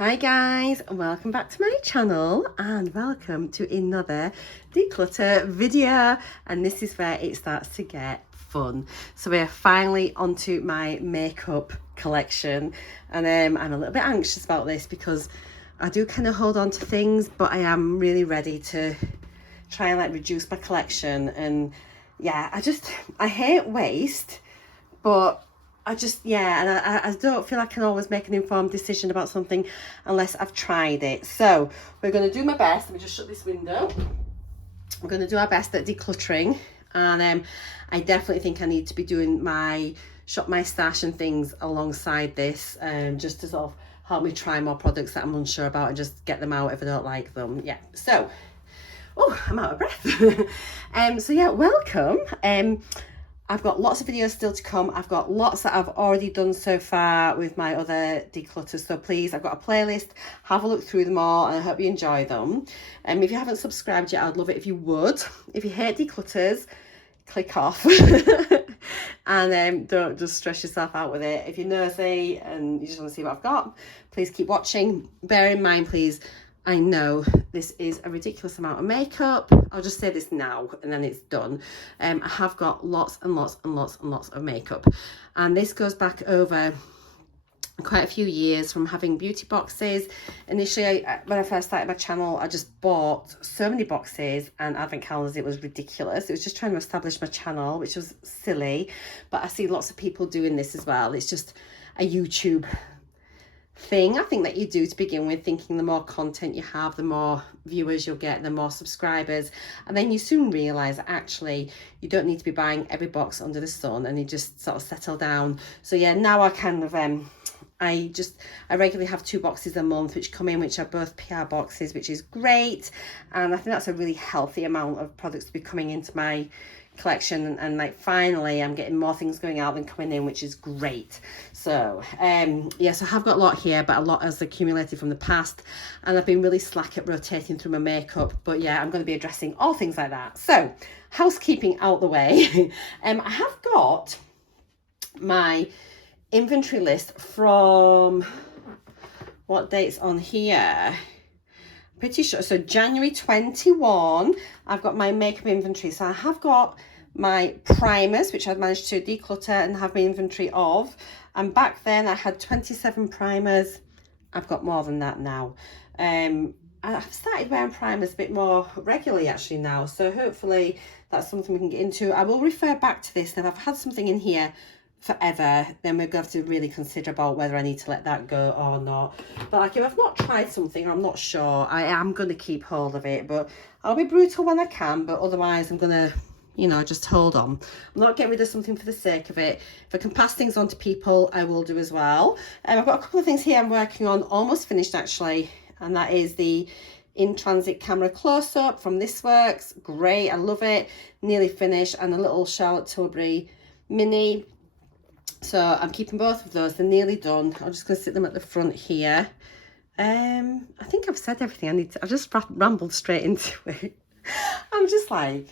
Hi guys, welcome back to my channel and welcome to another declutter video, and this is where it starts to get fun. So we're finally onto my makeup collection, and I'm a little bit anxious about this because I do kind of hold on to things, but I am really ready to try and like reduce my collection. And yeah, I hate waste, but I don't feel I can always make an informed decision about something unless I've tried it. So we're going to do my best. Let me just shut this window. We're going to do our best at decluttering, and I definitely think I need to be doing my shop my stash and things alongside this, just to sort of help me try more products that I'm unsure about and just get them out if I don't like them. Yeah, so I'm out of breath. So yeah, welcome. I've got lots of videos still to come. I've got lots that I've already done so far with my other declutters. So please, I've got a playlist. Have a look through them all and I hope you enjoy them. If you haven't subscribed yet, I'd love it if you would. If you hate declutters, click off. And don't just stress yourself out with it. If you're nosy and you just want to see what I've got, please keep watching. Bear in mind, please, I know this is a ridiculous amount of makeup. I'll just say this now and then it's done. I have got lots and lots and lots and lots of makeup, and this goes back over quite a few years from having beauty boxes. Initially, when I first started my channel, I just bought so many boxes and advent calendars. It was ridiculous. It was just trying to establish my channel, which was silly, but I see lots of people doing this as well. It's just a YouTube thing I think that you do to begin with, thinking the more content you have, the more viewers you'll get, the more subscribers, and then you soon realize that actually you don't need to be buying every box under the sun, and you just sort of settle down. So yeah, now I kind of I regularly have 2 boxes a month which come in, which are both PR boxes, which is great, and I think that's a really healthy amount of products to be coming into my collection, and like finally I'm getting more things going out than coming in, which is great. So yes, I have got a lot here, but a lot has accumulated from the past, and I've been really slack at rotating through my makeup, but yeah, I'm going to be addressing all things like that. So housekeeping out the way. I have got my inventory list from, what date's on here? Pretty sure, so January 21, I've got my makeup inventory. So I have got my primers, which I've managed to declutter and have my inventory of. And back then I had 27 primers. I've got more than that now. I've started wearing primers a bit more regularly actually now. So hopefully that's something we can get into. I will refer back to this. Now, if I've had something in here forever, then we're going to have to really consider about whether I need to let that go or not. But like, if I've not tried something or I'm not sure, I am going to keep hold of it, but I'll be brutal when I can, but otherwise I'm going to, you know, just hold on. I'm not getting rid of something for the sake of it. If I can pass things on to people, I will do as well. I've got a couple of things here I'm working on, almost finished actually, and that is the in-transit camera close-up from This Works. Great, I love it. Nearly finished. And a little Charlotte Tilbury mini. So I'm keeping both of those. They're nearly done. I'm just going to sit them at the front here. I think I've said everything I need to. I've just rambled straight into it. I'm just like,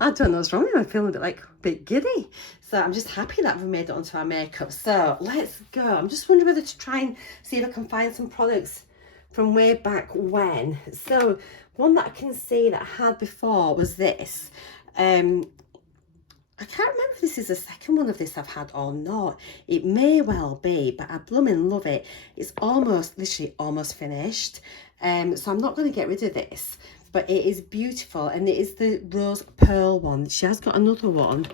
I don't know what's wrong with me. I'm feeling a bit giddy. So I'm just happy that I've made it onto our makeup. So let's go. I'm just wondering whether to try and see if I can find some products from way back when. So one that I can see that I had before was this. I can't remember if this is the second one of this I've had or not. It may well be, but I blooming love it. It's literally almost finished. So I'm not going to get rid of this, but it is beautiful, and it is the rose pearl one. She has got another one,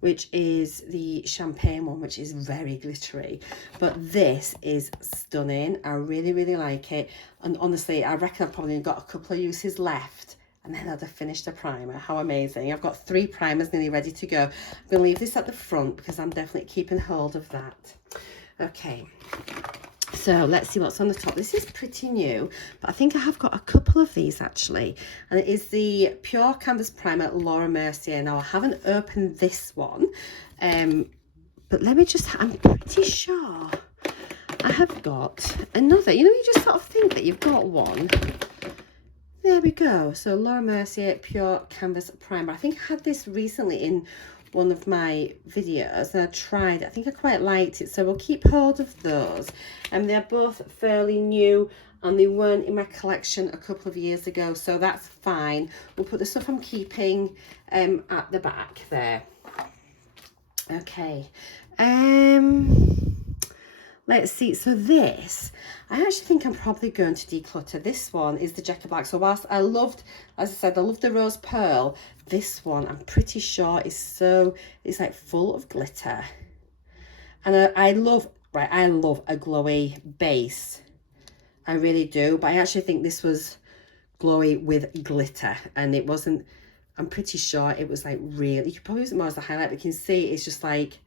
which is the champagne one, which is very glittery, but this is stunning. I really, really like it, and honestly, I reckon I've probably got a couple of uses left, and then I'd have finished a primer. How amazing. I've got 3 primers nearly ready to go. I'm going to leave this at the front because I'm definitely keeping hold of that. Okay, so let's see what's on the top. This is pretty new, but I think I have got a couple of these actually, and it is the Pure Canvas Primer Laura Mercier. Now, I haven't opened this one, but let me just, I'm pretty sure I have got another. You know, you just sort of think that you've got one. There we go. So Laura Mercier Pure Canvas Primer. I think I had this recently in one of my videos, and I tried it. I think I quite liked it, so we'll keep hold of those. And they're both fairly new, and they weren't in my collection a couple of years ago, so that's fine. We'll put the stuff I'm keeping at the back there. Okay, let's see. So this, I actually think I'm probably going to declutter. This one is the Jacket Black. So whilst I loved, as I said, I love the rose pearl, this one I'm pretty sure is it's like full of glitter. And I love a glowy base. I really do. But I actually think this was glowy with glitter, and it wasn't, I'm pretty sure it was like really, you could probably use it more as a highlight, but you can see it's just like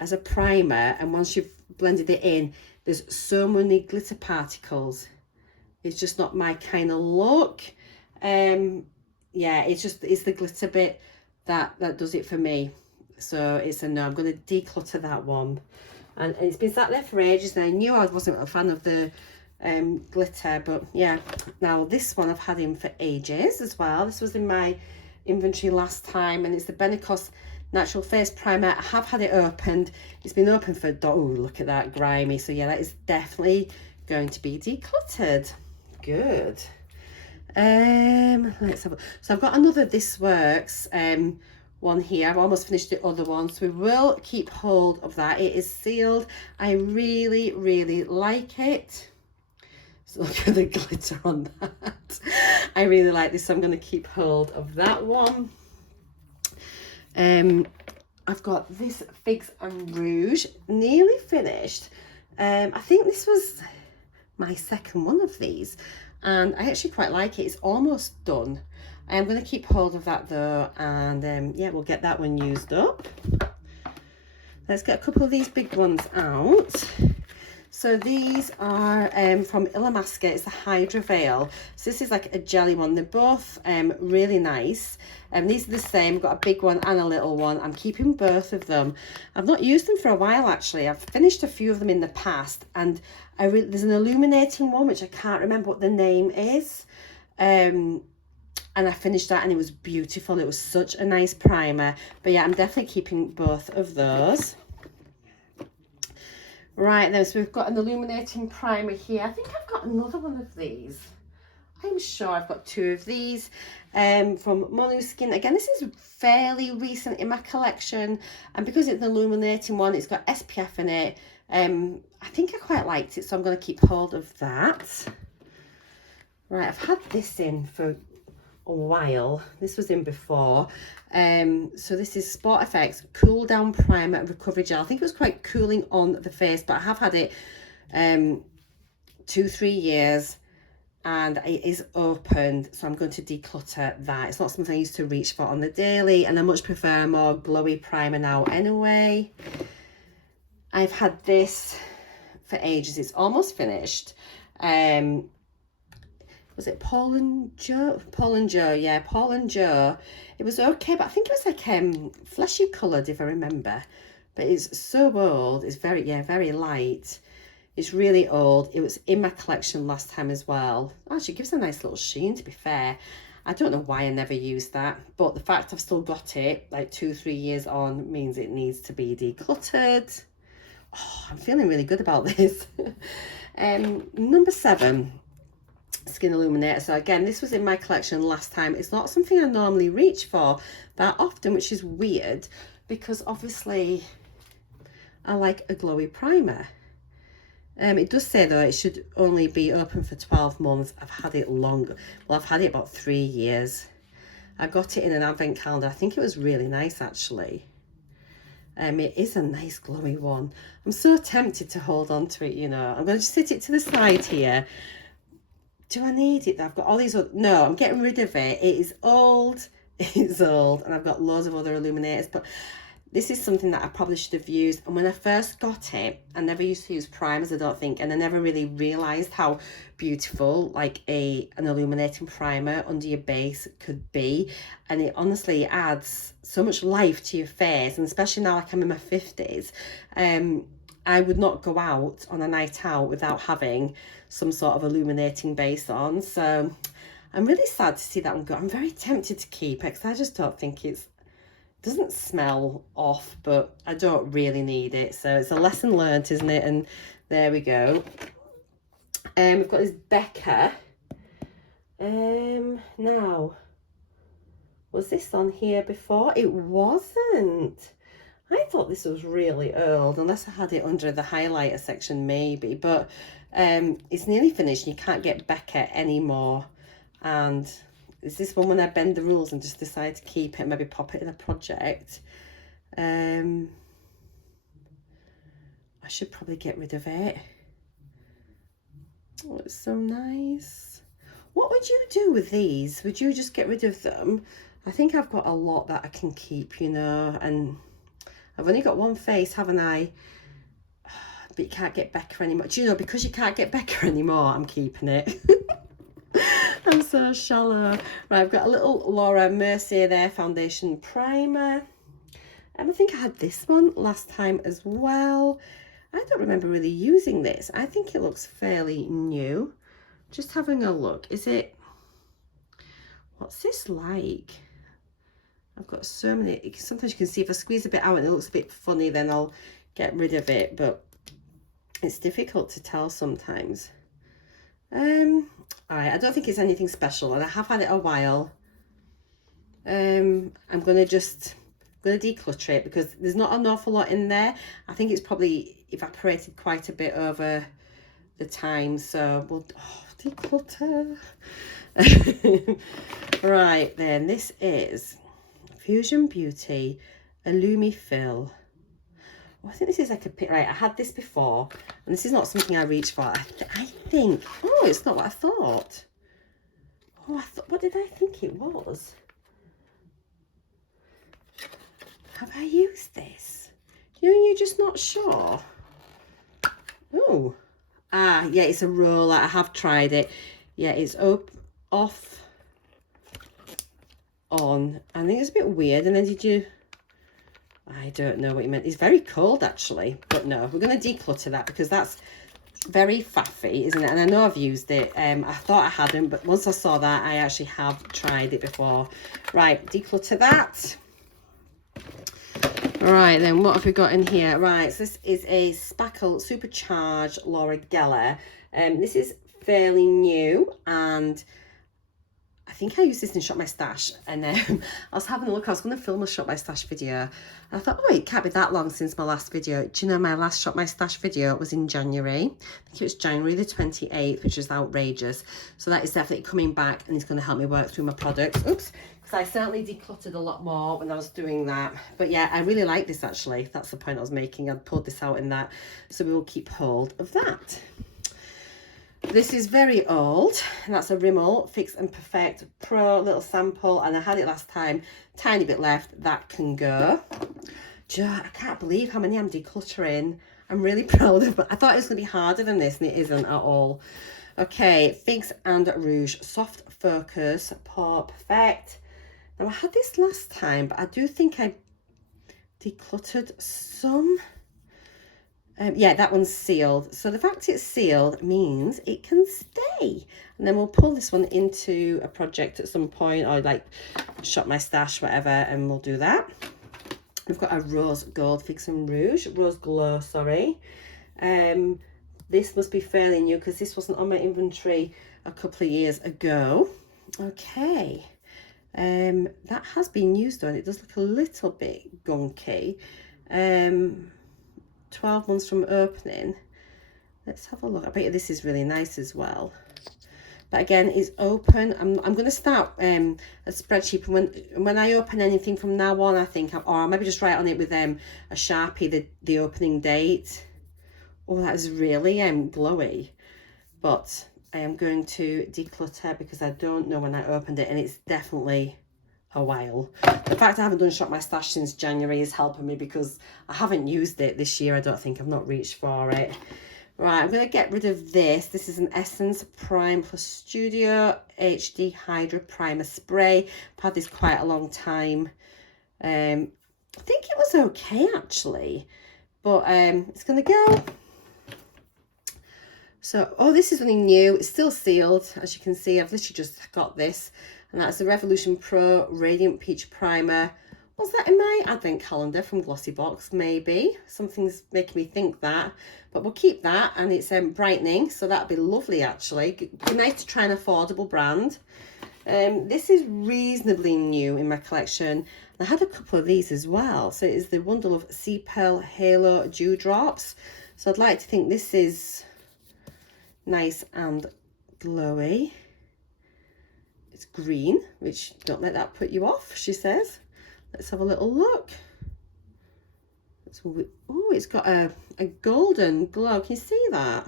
as a primer, and once you've blended it in, there's so many glitter particles. It's just not my kind of look. Yeah, it's the glitter bit that does it for me. So it's a no. I'm going to declutter that one. And it's been sat there for ages, and I knew I wasn't a fan of the glitter, but yeah. Now this one I've had in for ages as well. This was in my inventory last time, and it's the Benecos Natural Face Primer. I have had it opened. It's been open for, oh, look at that, grimy. So yeah, that is definitely going to be decluttered. Good. Let's have a, so I've got another This Works one here. I've almost finished the other one, so we will keep hold of that. It is sealed. I really, really like it. So look at the glitter on that. I really like this, so I'm going to keep hold of that one. I've got this Figs and Rouge, nearly finished. I think this was my second one of these, and I actually quite like it. It's almost done. I am going to keep hold of that though, and yeah, we'll get that one used up. Let's get a couple of these big ones out. So these are from Illamasqua. It's the Hydra Veil. So this is like a jelly one. They're both really nice. These are the same. I've got a big one and a little one. I'm keeping both of them. I've not used them for a while actually. I've finished a few of them in the past, and there's an illuminating one which I can't remember what the name is. And I finished that, and it was beautiful. It was such a nice primer. But yeah, I'm definitely keeping both of those. Right then, so we've got an illuminating primer here. I think I've got another one of these. I'm sure I've got two of these from Moleskine. Again, this is fairly recent in my collection, and because it's an illuminating one, it's got SPF in it. I think I quite liked it, so I'm going to keep hold of that. Right, I've had this in for a while. This was in before. So this is Sport Effects Cool Down Primer Recovery Gel. I think it was quite cooling on the face, but I have had it 2-3 years, and it is opened, so I'm going to declutter that. It's not something I used to reach for on the daily, and I much prefer a more glowy primer now anyway. I've had this for ages. It's almost finished. Was it Paul and Joe? Paul and Joe, yeah, Paul and Joe. It was okay, but I think it was like fleshy coloured, if I remember. But it's so old. It's very light. It's really old. It was in my collection last time as well. Actually, it gives a nice little sheen, to be fair. I don't know why I never used that, but the fact I've still got it, like 2-3 years on, means it needs to be decluttered. Oh, I'm feeling really good about this. Number 7. Skin Illuminator. So again, this was in my collection last time. It's not something I normally reach for that often, which is weird, because obviously I like a glowy primer. It does say though it should only be open for 12 months. I've had it longer. Well, I've had it about 3 years. I got it in an advent calendar. I think it was really nice actually. It is a nice glowy one. I'm so tempted to hold on to it, you know. I'm going to just sit it to the side here. Do I need it? I've got all these other, no, I'm getting rid of it. It is old. It's old, and I've got loads of other illuminators, but this is something that I probably should have used. And when I first got it, I never used to use primers, I don't think, and I never really realized how beautiful like an illuminating primer under your base could be. And it honestly adds so much life to your face, and especially now like I'm in my 50s, I would not go out on a night out without having some sort of illuminating base on. So I'm really sad to see that one go. I'm very tempted to keep it because I just don't think it doesn't smell off, but I don't really need it. So it's a lesson learnt, isn't it? And there we go. We've got this Becca. Now, was this on here before? It wasn't. I thought this was really old, unless I had it under the highlighter section maybe, but it's nearly finished. You can't get Becca anymore. And is this one when I bend the rules and just decide to keep it, maybe pop it in a project? I should probably get rid of it. Oh, it's so nice. What would you do with these? Would you just get rid of them? I think I've got a lot that I can keep, you know, and I've only got one face, haven't I? But you can't get Becca anymore. Do you know, because you can't get Becca anymore, I'm keeping it. I'm so shallow. Right, I've got a little Laura Mercier there, foundation primer. I think I had this one last time as well. I don't remember really using this. I think it looks fairly new. Just having a look. Is it... What's this like? I've got so many. Sometimes you can see if I squeeze a bit out and it looks a bit funny, then I'll get rid of it. But it's difficult to tell sometimes. All right, I don't think it's anything special, and I have had it a while. I'm gonna declutter it because there's not an awful lot in there. I think it's probably evaporated quite a bit over the time, so we'll declutter. Right then, this is Fusion Beauty Illumi Fill. Oh, I think this is like a pit. Right, I had this before, and this is not something I reach for. I think. Oh, it's not what I thought. Oh, what did I think it was? Have I used this? You know, you're just not sure. Oh, yeah, it's a roller. I have tried it. Yeah, it's up, off, on. I think it's a bit weird. And then did you... I don't know what you meant. It's very cold, actually. But no, we're going to declutter that because that's very faffy, isn't it? And I know I've used it. I thought I hadn't, but once I saw that, I actually have tried it before. Right, declutter that. Right, then what have we got in here? Right, so this is a Spackle Supercharged Laura Geller. This is fairly new, and I think I used this in Shop My Stash, and I was having a look. I was going to film a Shop My Stash video, and I thought, oh, it can't be that long since my last video. Do you know my last Shop My Stash video was in January? I think it was January the 28th, which was outrageous. So that is definitely coming back, and it's going to help me work through my products. Oops, because I certainly decluttered a lot more when I was doing that. But yeah, I really like this actually. That's the point I was making. I pulled this out in that, so we will keep hold of that. This is very old, and that's a Rimmel Fix and Perfect Pro little sample, and I had it last time. Tiny bit left, that can go. I can't believe how many I'm decluttering. I'm really proud of it. I thought it was going to be harder than this, and it isn't at all. Okay, Figs and Rouge Soft Focus Pore Perfect. Now I had this last time, but I do think I decluttered some. Yeah, that one's sealed. So the fact it's sealed means it can stay. And then we'll pull this one into a project at some point, or like Shop My Stash, whatever, and we'll do that. We've got a Rose Gold Fix and Rouge, Rose Glow, sorry. This must be fairly new because this wasn't on my inventory a couple of years ago. Okay. That has been used on. It does look a little bit gunky. 12 months from opening. Let's have a look. I bet you this is really nice as well. But again, it's open. I'm going to start a spreadsheet. When I open anything from now on, I think, or I'll maybe just write on it with a Sharpie the opening date. Oh, that is really glowy. But I am going to declutter because I don't know when I opened it, and it's definitely a while. The fact I haven't done Shop My Stash since January is helping me because I haven't used it this year. I don't think I've not reached for it. Right, I'm going to get rid of this. This is an Essence Prime Plus Studio HD Hydra Primer Spray. I've had this quite a long time. I think it was okay actually, but it's going to go. So, oh, this is something new. It's still sealed. As you can see, I've literally just got this. And that's the Revolution Pro Radiant Peach Primer Was that in my advent calendar from GLOSSYBOX? Maybe. Something's making me think that. But we'll keep that, and it's brightening, so that'd be lovely actually. It'd be nice to try an affordable brand. This is reasonably new in my collection. I had a couple of these as well. So it is the Wonderlove Sea Pearl Halo Dewdrops. So I'd like to think this is nice and glowy. It's green, which don't let that put you off, she says. Let's have a little look. Oh, it's got a golden glow. Can you see that?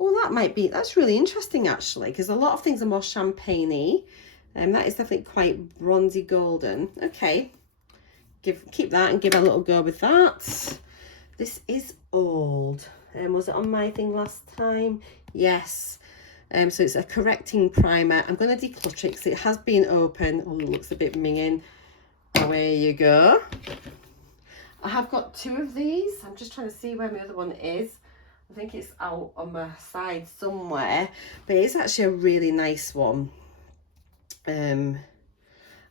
Oh, that's really interesting actually, because a lot of things are more champagne-y. That is definitely quite bronzy golden. Okay, keep that and give it a little go with that. This is old. Was it on my thing last time? Yes. So it's a correcting primer. I'm going to declutter it because it has been open. Oh, it looks a bit minging. Away you go. I have got 2 of these. I'm just trying to see where my other one is. I think it's out on my side somewhere, but it's actually a really nice one. I'm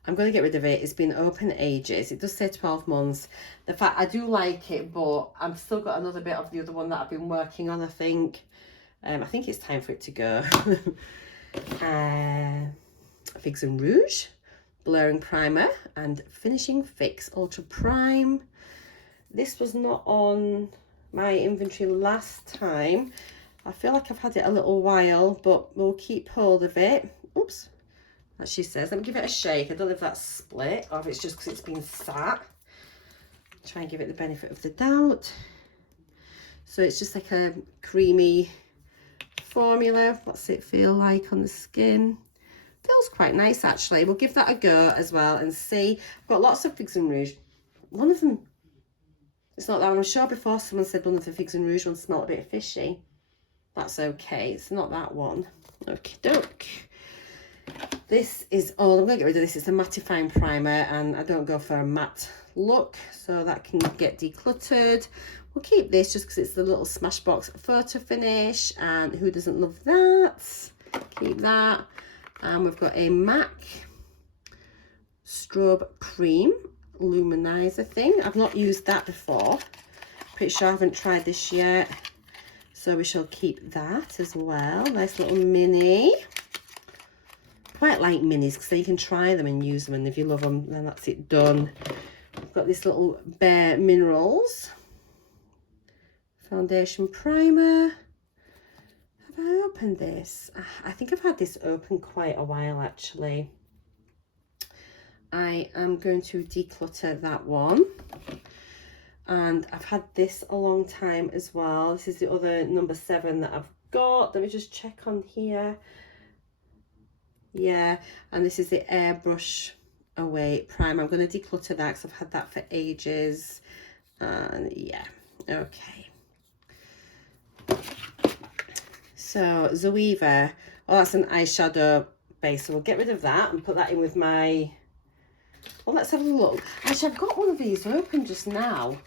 going to get rid of it. It's been open ages. It does say 12 months. The fact I do like it, but I've still got another bit of the other one that I've been working on, I think. I think it's time for it to go. Figs and Rouge, Blurring Primer, and Finishing Fix Ultra Prime. This was not on my inventory last time. I feel like I've had it a little while, but we'll keep hold of it. Oops, as she says. Let me give it a shake. I don't know if that's split or if it's just because it's been sat. Try and give it the benefit of the doubt. So it's just like a creamy formula. What's it feel like on the skin? Feels quite nice actually. We'll give that a go as well and see. I've got lots of Figs and Rouge. One of them, it's not that one. I'm sure before someone said one of the Figs and Rouge ones smelled a bit fishy. That's okay. It's not that one. Okie doke. This is all. I'm going to get rid of this. It's a mattifying primer and I don't go for a matte look, so that can get decluttered. We'll keep this just because it's the little Smashbox photo finish, and who doesn't love that? Keep that. And we've got a MAC Strobe Cream Luminizer thing. I've not used that before. Pretty sure I haven't tried this yet. So we shall keep that as well. Nice little mini. Quite like minis because then you can try them and use them, and if you love them, then that's it done. I've got this little Bare Minerals foundation primer. Have I opened this? I think I've had this open quite a while actually. I am going to declutter that one. And I've had this a long time as well. This is the other number 7 that I've got. Let me just check on here. Yeah, and this is the Airbrush Away primer. I'm going to declutter that because I've had that for ages. And yeah, okay. So Zoeva, oh, that's an eyeshadow base, so we'll get rid of that and put that in with my, well, let's have a look. Actually, I've got one of these open just now.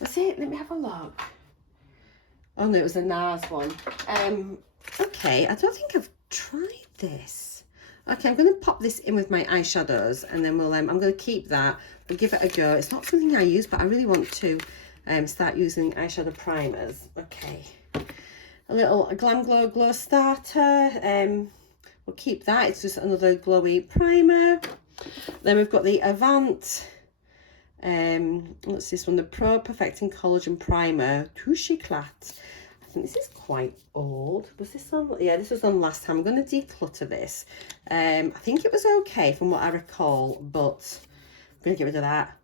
Let's see, let me have a look. Oh no, it was a NARS one. Okay, I don't think I've tried this. Okay, I'm going to pop this in with my eyeshadows, and then we'll, I'm going to keep that. We'll give it a go. It's not something I use, but I really want to start using eyeshadow primers. Okay. A little Glam Glow Glow Starter. We'll keep that. It's just another glowy primer. Then we've got the Avant. What's this one? The Pro Perfecting Collagen Primer. Touche Éclat. I think this is quite old. Was this on? Yeah, this was on last time. I'm going to declutter this. I think it was okay from what I recall, but I'm going to get rid of that.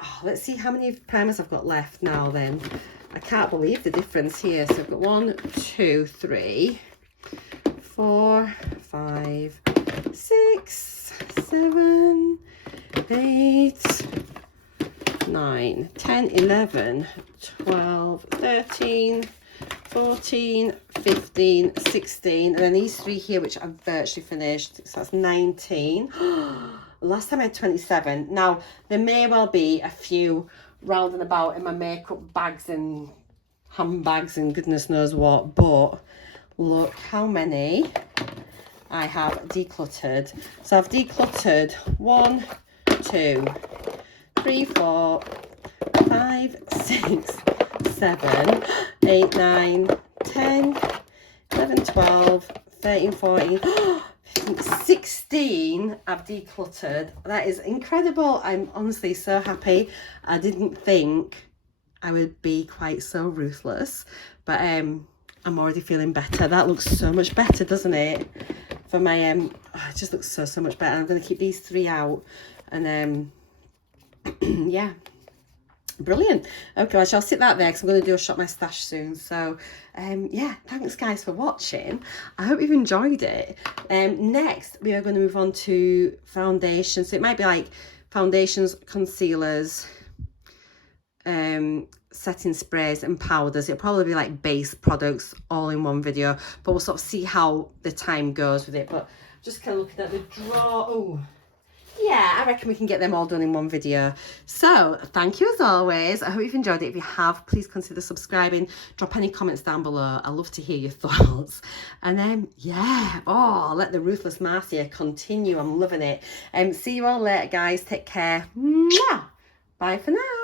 Oh, let's see how many primers I've got left now then. I can't believe the difference here. So I've got 1, 2, 3, 4, 5, 6, 7, 8, 9, 10, 11, 12, 13, 14, 15, 16, and then these 3 here, which I've virtually finished. So that's 19. Last time I had 27. Now, there may well be a few round and about in my makeup bags and handbags and goodness knows what, but look how many I have decluttered. So I've decluttered 1, 2, 3, 4, 5, 6, 7, 8, 9, 10, 11, 12, 13, 14, 16 I've decluttered. That is incredible. I'm honestly so happy. I didn't think I would be quite so ruthless, but I'm already feeling better. That looks so much better, doesn't it? For my it just looks so much better. I'm going to keep these 3 out, and yeah, brilliant. Okay, I shall sit that there because I'm going to do a shop my stash soon. So yeah, thanks guys for watching. I hope you've enjoyed it. Next we are going to move on to foundations. So it might be like foundations, concealers, setting sprays and powders. It'll probably be like base products all in one video, but we'll sort of see how the time goes with it. But just kind of looking at the drawer. Oh yeah, I reckon we can get them all done in one video. So thank you as always. I hope you've enjoyed it. If you have, please consider subscribing. Drop any comments down below. I love to hear your thoughts. And then yeah, oh, let the ruthless Marcia continue. I'm loving it. See you all later guys. Take care. Mwah. Bye for now.